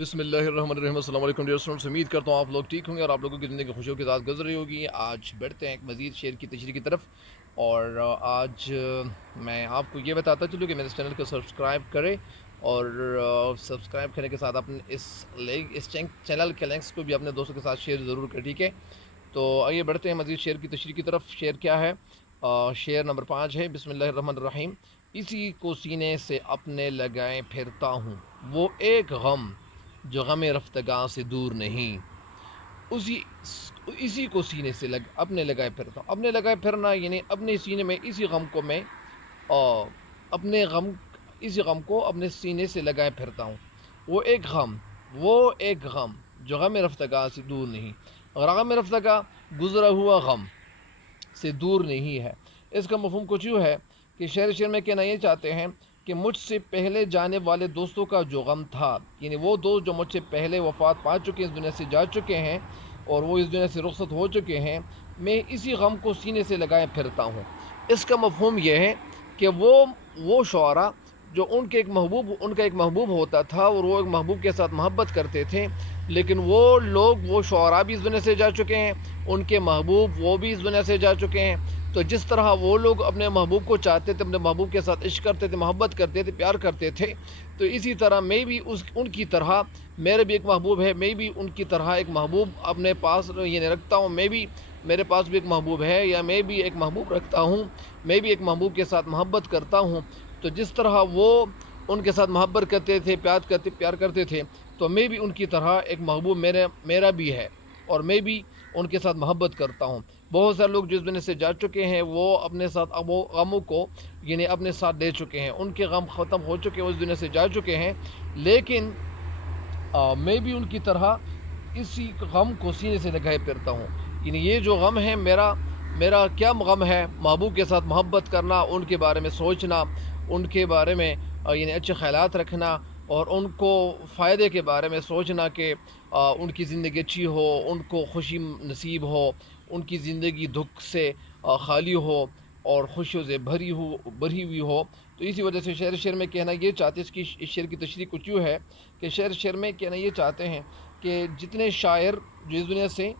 بسم اللہ الرحمن الرحیم۔ السلام علیکم ڈیئر اسٹوڈنٹس، امید کرتا ہوں آپ لوگ ٹھیک ہوں گے اور آپ لوگوں کی زندگی خوشیوں کے ساتھ گزر رہی ہوگی۔ آج بڑھتے ہیں ایک مزید شعر کی تشریح کی طرف، اور آج میں آپ کو یہ بتاتا چلوں کہ میرے چینل کو سبسکرائب کریں، اور سبسکرائب کرنے کے ساتھ اپنے اس چینل کے لنکس کو بھی اپنے دوستوں کے ساتھ شیئر ضرور کریں، ٹھیک ہے؟ تو آئیے بڑھتے ہیں مزید شعر کی تشریح کی طرف۔ شعر کیا ہے؟ شعر نمبر 5 ہے، بسم اللہ الرحمن الرحیم۔ اسی کو سینے سے اپنے لگائے پھرتا ہوں، وہ ایک غم جو غم رفتگاں سے دور نہیں۔ اسی کو سینے سے اپنے لگائے پھرتا ہوں۔ اپنے لگائے پھرنا یعنی اپنے سینے میں اسی غم کو میں اپنے غم اسی غم کو اپنے سینے سے لگائے پھرتا ہوں۔ وہ ایک غم جو غم رفتگاں سے دور نہیں، اور غم رفتگاں گزرا ہوا غم سے دور نہیں ہے۔ اس کا مفہوم کچھ یوں ہے کہ شعر میں کہنا یہ چاہتے ہیں کہ مجھ سے پہلے جانے والے دوستوں کا جو غم تھا، یعنی وہ دوست جو مجھ سے پہلے وفات پا چکے ہیں، اس دنیا سے جا چکے ہیں اور وہ اس دنیا سے رخصت ہو چکے ہیں، میں اسی غم کو سینے سے لگائے پھرتا ہوں۔ اس کا مفہوم یہ ہے کہ وہ شعراء جو ان کا ایک محبوب ہوتا تھا اور وہ ایک محبوب کے ساتھ محبت کرتے تھے، لیکن وہ شعراء بھی اس دنیا سے جا چکے ہیں، ان کے محبوب وہ بھی اس دنیا سے جا چکے ہیں۔ تو جس طرح وہ لوگ اپنے محبوب کو چاہتے تھے، اپنے محبوب کے ساتھ عشق کرتے تھے، محبت کرتے تھے، پیار کرتے تھے، تو اسی طرح میں بھی ان کی طرح، میرے بھی ایک محبوب ہے، میں بھی ان کی طرح ایک محبوب اپنے پاس یہ رکھتا ہوں۔ میرے پاس بھی ایک محبوب ہے، یا میں بھی ایک محبوب رکھتا ہوں، میں بھی ایک محبوب کے ساتھ محبت کرتا ہوں۔ تو جس طرح وہ ان کے ساتھ محبت کرتے تھے، پیار کرتے تھے، تو میں بھی ان کی طرح ایک محبوب میرا بھی ہے، اور میں بھی ان کے ساتھ محبت کرتا ہوں۔ بہت سارے لوگ جس دنیا سے جا چکے ہیں، وہ اپنے ساتھ غموں کو یعنی اپنے ساتھ لے چکے ہیں، ان کے غم ختم ہو چکے ہیں، اس دنیا سے جا چکے ہیں، لیکن میں بھی ان کی طرح اسی غم کو سینے سے لگائے پھرتا ہوں۔ یعنی یہ جو غم ہے میرا کیا غم ہے؟ محبوب کے ساتھ محبت کرنا، ان کے بارے میں سوچنا، ان کے بارے میں یعنی اچھے خیالات رکھنا، اور ان کو فائدے کے بارے میں سوچنا کہ ان کی زندگی اچھی ہو، ان کو خوشی نصیب ہو، ان کی زندگی دکھ سے خالی ہو اور خوشیوں سے بھری ہوئی ہو۔ تو اسی وجہ سے شعر میں کہنا یہ چاہتے ہیں، اس شعر کی تشریح کچھ یوں ہے کہ شعر میں کہنا یہ چاہتے ہیں کہ جتنے شاعر جو اس دنیا سے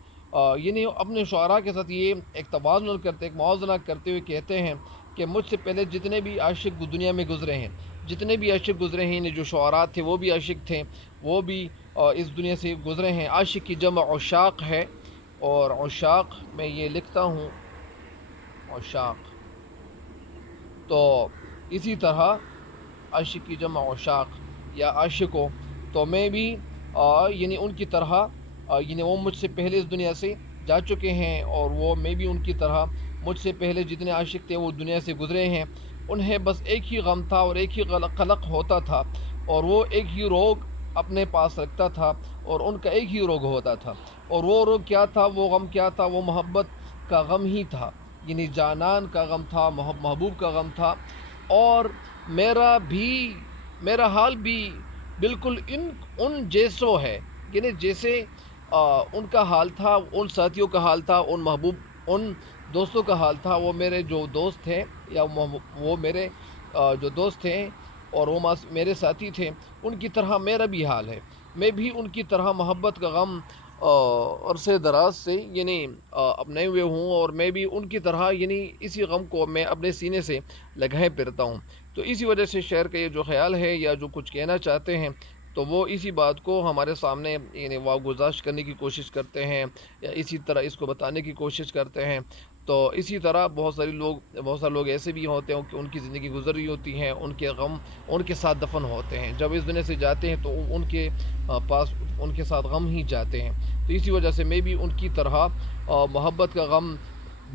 یعنی اپنے شعراء کے ساتھ یہ ایک موازنہ کرتے ہوئے کہتے ہیں کہ مجھ سے پہلے جتنے بھی عاشق دنیا میں گزرے ہیں، یعنی جو شعراء تھے وہ بھی عاشق تھے، وہ بھی اس دنیا سے گزرے ہیں۔ عاشق کی جمع عشاق ہے، اور عشاق میں یہ لکھتا ہوں عشاق، تو اسی طرح عاشق کی جمع عشاق یا عاشقوں، تو میں بھی یعنی ان کی طرح یعنی وہ مجھ سے پہلے اس دنیا سے جا چکے ہیں، اور میں بھی ان کی طرح مجھ سے پہلے جتنے عاشق تھے وہ دنیا سے گزرے ہیں۔ انہیں بس ایک ہی غم تھا اور ایک ہی قلق ہوتا تھا، اور وہ ایک ہی روگ اپنے پاس رکھتا تھا، اور ان کا ایک ہی روگ ہوتا تھا، اور وہ روگ کیا تھا؟ وہ غم کیا تھا؟ وہ محبت کا غم ہی تھا، یعنی جانان کا غم تھا، محبوب کا غم تھا۔ اور میرا حال بھی بالکل ان جیسو ہے، یعنی جیسے ان کا حال تھا، ان ساتھیوں کا حال تھا، ان دوستوں کا حال تھا۔ وہ میرے جو دوست تھے، یا وہ میرے جو دوست تھے اور وہ میرے ساتھی تھے، ان کی طرح میرا بھی حال ہے۔ میں بھی ان کی طرح محبت کا غم عرصے دراز سے یعنی اپنے ہوئے ہوں، اور میں بھی ان کی طرح یعنی اسی غم کو میں اپنے سینے سے لگائے پھرتا ہوں۔ تو اسی وجہ سے شعر کا یہ جو خیال ہے یا جو کچھ کہنا چاہتے ہیں، تو وہ اسی بات کو ہمارے سامنے یعنی واگزار کرنے کی کوشش کرتے ہیں، یا اسی طرح اس کو بتانے کی کوشش کرتے ہیں۔ تو اسی طرح بہت سارے لوگ ایسے بھی ہوتے ہیں کہ ان کی زندگی گزر رہی ہوتی ہیں، ان کے غم ان کے ساتھ دفن ہوتے ہیں، جب اس دنیا سے جاتے ہیں تو ان کے پاس ان کے ساتھ غم ہی جاتے ہیں۔ تو اسی وجہ سے میں بھی ان کی طرح محبت کا غم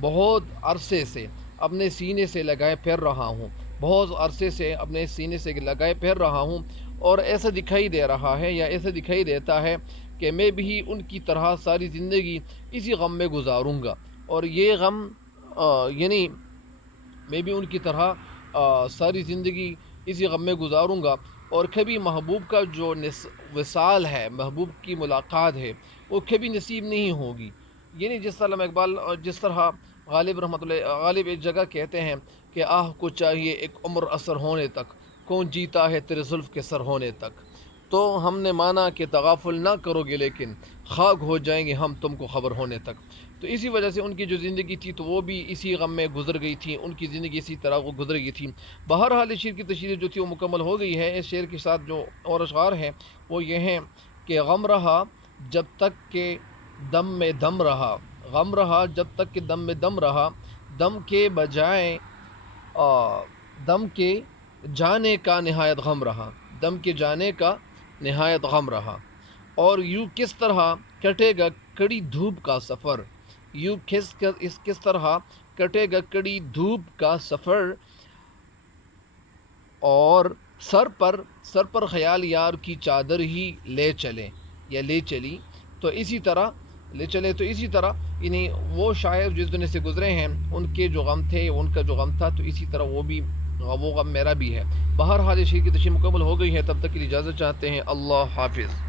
بہت عرصے سے اپنے سینے سے لگائے پھر رہا ہوں، بہت عرصے سے اپنے سینے سے لگائے پھر رہا ہوں، اور ایسا دکھائی دے رہا ہے یا ایسا دکھائی دیتا ہے کہ میں بھی ان کی طرح ساری زندگی اسی غم میں گزاروں گا، اور یہ غم یعنی میں بھی ان کی طرح ساری زندگی اسی غم میں گزاروں گا، اور کبھی محبوب کا جو وصال ہے، محبوب کی ملاقات ہے، وہ کبھی نصیب نہیں ہوگی۔ یعنی جس طرح اقبال جس طرح غالب ایک جگہ کہتے ہیں کہ آہ کو چاہیے ایک عمر اثر ہونے تک، کون جیتا ہے تیرے زلف کے سر ہونے تک۔ تو ہم نے مانا کہ تغافل نہ کرو گے لیکن خاک ہو جائیں گے ہم تم کو خبر ہونے تک۔ تو اسی وجہ سے ان کی جو زندگی تھی تو وہ بھی اسی غم میں گزر گئی تھی، ان کی زندگی اسی طرح وہ گزر گئی تھی۔ بہرحال اس شعر کی تشریح جو تھی وہ مکمل ہو گئی ہے۔ اس شعر کے ساتھ جو اور اشعار ہیں وہ یہ ہیں کہ غم رہا جب تک کہ دم میں دم رہا، غم رہا جب تک کہ دم میں دم رہا، دم کے بجائے دم کے جانے کا نہایت غم رہا، دم کے جانے کا نہایت غم رہا۔ اور یوں کس طرح کٹے گا کڑی دھوپ کا سفر، یوں کس طرح کٹے گا کڑی دھوپ کا سفر، اور سر پر خیال یار کی چادر ہی لے چلے یا لے چلی، تو اسی طرح لے چلے، تو اسی طرح یعنی وہ شاعر جس دنیا سے گزرے ہیں ان کے جو غم تھے، ان کا جو غم تھا، تو اسی طرح وہ غم میرا بھی ہے۔ بہرحال اس شعر کی تشریح مکمل ہو گئی ہے، تب تک کے لیے اجازت چاہتے ہیں۔ اللہ حافظ۔